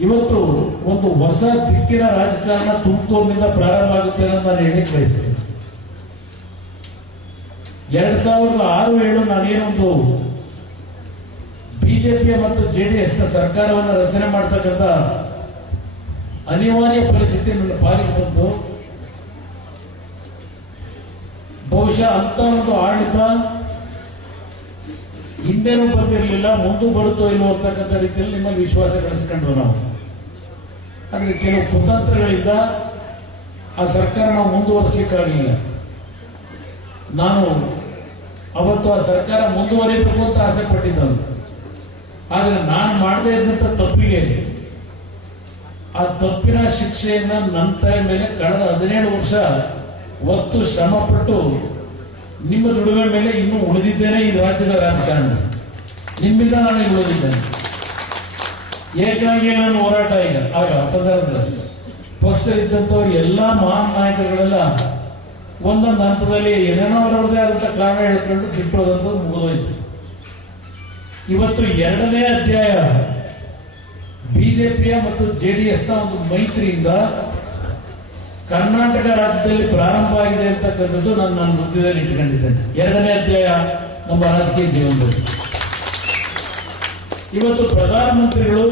ಇವತ್ತು ಒಂದು ಹೊಸ ದಿಕ್ಕಿನ ರಾಜಕಾರಣ ತುಮಕೂರಿನಿಂದ ಪ್ರಾರಂಭ ಆಗುತ್ತೆ ಅಂತ ನಾನು ಹೇಳಿ ಬಯಸ್ತೇನೆ. ಎರಡ್ ಸಾವಿರದ ಆರು ಏಳು ನಾನೇನೊಂದು ಬಿಜೆಪಿ ಮತ್ತು ಜೆಡಿಎಸ್ನ ಸರ್ಕಾರವನ್ನು ರಚನೆ ಮಾಡ್ತಕ್ಕಂಥ ಅನಿವಾರ್ಯ ಪರಿಸ್ಥಿತಿ ನನ್ನ ಪಾಲಿಗೆ ಬಂತು. ಬಹುಶಃ ಅಂತ ಒಂದು ಆಡಳಿತ ಹಿಂದೆನೂ ಬಂದಿರಲಿಲ್ಲ ಮುಂದೆ ಬರುತ್ತೋ ಇಲ್ಲೋ ಅಂತಕ್ಕಂಥ ರೀತಿಯಲ್ಲಿ ನಿಮ್ಮಲ್ಲಿ ವಿಶ್ವಾಸ ಗಳಿಸ್ಕೊಂಡ್ರು ನಾವು. ಆದರೆ ಕೆಲವು ಕುತಂತ್ರಗಳಿಂದ ಆ ಸರ್ಕಾರ ನಾವು ಮುಂದುವರಿಸಲಿಕ್ಕಾಗಲಿಲ್ಲ. ನಾನು ಅವತ್ತು ಆ ಸರ್ಕಾರ ಮುಂದುವರಿಬೇಕು ಅಂತ ಆಸೆ ಪಟ್ಟಿದ್ದನು ಆದರೆ ನಾನು ಮಾಡದೇ ಇದ್ದಂಥ ತಪ್ಪಿಗೆ ಆ ತಪ್ಪಿನ ಶಿಕ್ಷೆಯನ್ನು ನನ್ನ ತಾಯಿ ಮೇಲೆ ಕಳೆದ ಹದಿನೇಳು ವರ್ಷ ಒತ್ತು ಶ್ರಮಪಟ್ಟು ನಿಮ್ಮ ದುಡಿಮೆ ಮೇಲೆ ಇನ್ನೂ ಉಳಿದಿದ್ದೇನೆ ಈ ರಾಜ್ಯದ ರಾಜಕಾರಣ. ನಿಮ್ಮಿಂದ ನಾನು ಉಳಿದಿದ್ದೇನೆ. ಏಕಾಗಿ ನಾನು ಹೋರಾಟ ಈಗ, ಆಗ ಸಂದರ್ಭದಲ್ಲಿ ಪಕ್ಷದಲ್ಲಿದ್ದಂಥವ್ರು ಎಲ್ಲ ಮಹಾನ್ ನಾಯಕರುಗಳೆಲ್ಲ ಒಂದೊಂದು ಹಂತದಲ್ಲಿ ಏನೇನೋ ಅವರವ್ರದೇ ಆದಂತ ಕಾರಣ ಹೇಳ್ಕೊಂಡು ಬಿಟ್ಟೋದಂತ ಮುಗಿದೋಯ್ತು. ಇವತ್ತು ಎರಡನೇ ಅಧ್ಯಾಯ, ಬಿಜೆಪಿಯ ಮತ್ತು ಜೆಡಿಎಸ್ ಎಸ್ನ ಒಂದು ಮೈತ್ರಿಯಿಂದ ಕರ್ನಾಟಕ ರಾಜ್ಯದಲ್ಲಿ ಪ್ರಾರಂಭ ಆಗಿದೆ ಅಂತಕ್ಕಂಥದ್ದು ನಾನು ನನ್ನ ಬುದ್ಧಿದಲ್ಲಿ ಇಟ್ಕೊಂಡಿದ್ದೇನೆ. ಎರಡನೇ ಅಧ್ಯಾಯ ನಮ್ಮ ರಾಜಕೀಯ ಜೀವನದಲ್ಲಿ. ಇವತ್ತು ಪ್ರಧಾನಮಂತ್ರಿಗಳು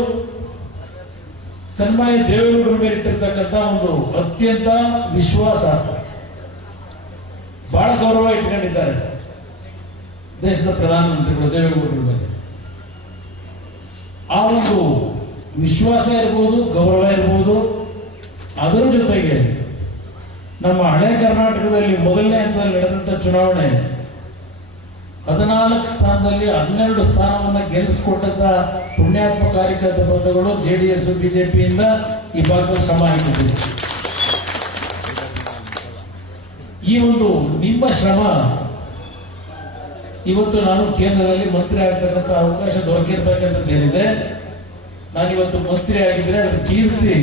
ಸನ್ಮಾನ್ಯ ದೇವೇಗೌಡರ ಮೇಲೆ ಇಟ್ಟಿರ್ತಕ್ಕಂಥ ಒಂದು ಅತ್ಯಂತ ವಿಶ್ವಾಸ. ಬಹಳ ಗೌರವ ಇಟ್ಕೊಂಡಿದ್ದಾರೆ ದೇಶದ ಪ್ರಧಾನಮಂತ್ರಿಗಳು ದೇವೇಗೌಡರ ಮೇಲೆ. ಆ ಒಂದು ವಿಶ್ವಾಸ ಇರ್ಬೋದು, ಗೌರವ ಇರ್ಬೋದು, ಅದರ ಜೊತೆಗೆ ನಮ್ಮ ಹಳೆ ಕರ್ನಾಟಕದಲ್ಲಿ ಮೊದಲನೇ ಹಂತದಲ್ಲಿ ನಡೆದಂಥ ಚುನಾವಣೆ, ಹದಿನಾಲ್ಕು ಸ್ಥಾನದಲ್ಲಿ ಹನ್ನೆರಡು ಸ್ಥಾನವನ್ನು ಗೆಲ್ಲಿಸಿಕೊಟ್ಟಂತ ಪುಣ್ಯಾತ್ಮ ಕಾರ್ಯಕರ್ತ ಬಂಧುಗಳು ಜೆಡಿಎಸ್, ಬಿಜೆಪಿಯಿಂದ ಈ ಭಾಗದ ಶ್ರಮ ಈ ಒಂದು ನಿಮ್ಮ ಶ್ರಮ, ಇವತ್ತು ನಾನು ಕೇಂದ್ರದಲ್ಲಿ ಮಂತ್ರಿ ಆಗ್ತಕ್ಕಂಥ ಅವಕಾಶ ದೊರಕಿರ್ತಕ್ಕಂಥದ್ದು ಏನಿದೆ ನಾನಿವತ್ತು ಮಂತ್ರಿ ಆಗಿದ್ರೆ ಅದ್ರ ಕೀರ್ತಿ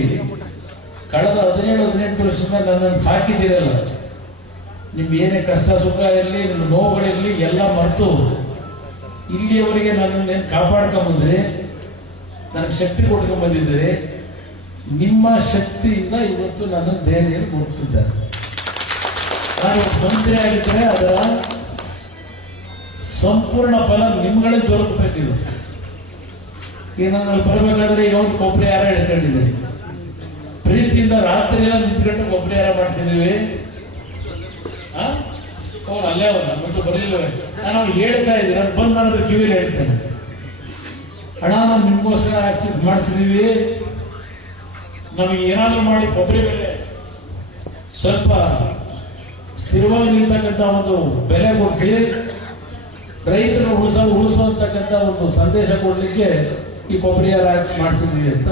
ಕಳೆದ ಹದಿನೇಳು, ಹದಿನೆಂಟು ವರ್ಷದಿಂದ ನನ್ನನ್ನು ಸಾಕಿದ್ದೀರಲ್ಲ. ನಿಮ್ಗೆ ಏನೇ ಕಷ್ಟ, ಸುಖ ಇರಲಿ, ನಿಮ್ಮ ನೋವುಗಳಿರಲಿ, ಎಲ್ಲ ಮರೆತು ಇಲ್ಲಿಯವರೆಗೆ ನನ್ನನ್ನು ಏನು ಕಾಪಾಡ್ಕೊಂಡ್ ಬಂದ್ರಿ ನನಗೆ ಶಕ್ತಿ ಕೊಡ್ಕೊಂಬಂದಿದ್ದರೆ ಬಂದಿದ್ದೀರಿ ನಿಮ್ಮ ಶಕ್ತಿಯಿಂದ ಇವತ್ತು ನನ್ನ ದೇಹದಲ್ಲಿ ಮುಟ್ಟಿಸಿದ್ದಾರೆ ನಾನು ಇವತ್ತು ಮಂತ್ರಿ ಆಗಿದ್ರೆ ಅದರ ಸಂಪೂರ್ಣ ಫಲ ನಿಮ್ಗಳೇ ದೊರಕಬೇಕಿದೆ ಈಗ ನಾನು ಬರಬೇಕಾದ್ರೆ ಒಂದು ಕೊಬ್ಬರಿ ಹಾರ ಹಿಡ್ಕೊಂಡಿದ್ದೀನಿ ಪ್ರೀತಿಯಿಂದ ರಾತ್ರಿ ಎಲ್ಲ ನಿಂತ್ಕೊಂಡು ಕೊಬ್ಬರಿ ಹಾರ ಮಾಡ್ತಿದ್ದೀವಿ. ಅವ್ರು ಅಲ್ಲೇ ಅವನ, ಮುಂಚೆ ಬರಲಿಲ್ಲ ನಾನು ಹೇಳ್ತಾ ಇದ್ದೀನಿ ನಾನು ಬಂದು ನನ್ನ ಕಿವಿಲಿ ಹೇಳ್ತೇನೆ. ಹಣ ನಾವು ನಿಮ್ಗೋಸ್ಕರ ಹಚ್ಚಿ ಮಾಡಿಸಿದೀವಿ. ನಮಗೆ ಏನಾದ್ರು ಮಾಡಿ ಕೊಬ್ಬರಿ ಬೆಲೆ. ಸ್ವಲ್ಪ ಸ್ಥಿರವಾಗಿ ನಿಲ್ತಕ್ಕಂಥ ಒಂದು ಬೆಲೆ ಕೊಡಿಸಿ. ರೈತರು ಉಳಿಸ ಉಳಿಸುವಂತಕ್ಕಂಥ ಒಂದು ಸಂದೇಶ ಕೊಡಲಿಕ್ಕೆ ಈ ಕೊಬ್ಬರಿ ಹಾಕಿ ಮಾಡಿಸಿದ್ವಿ ಅಂತ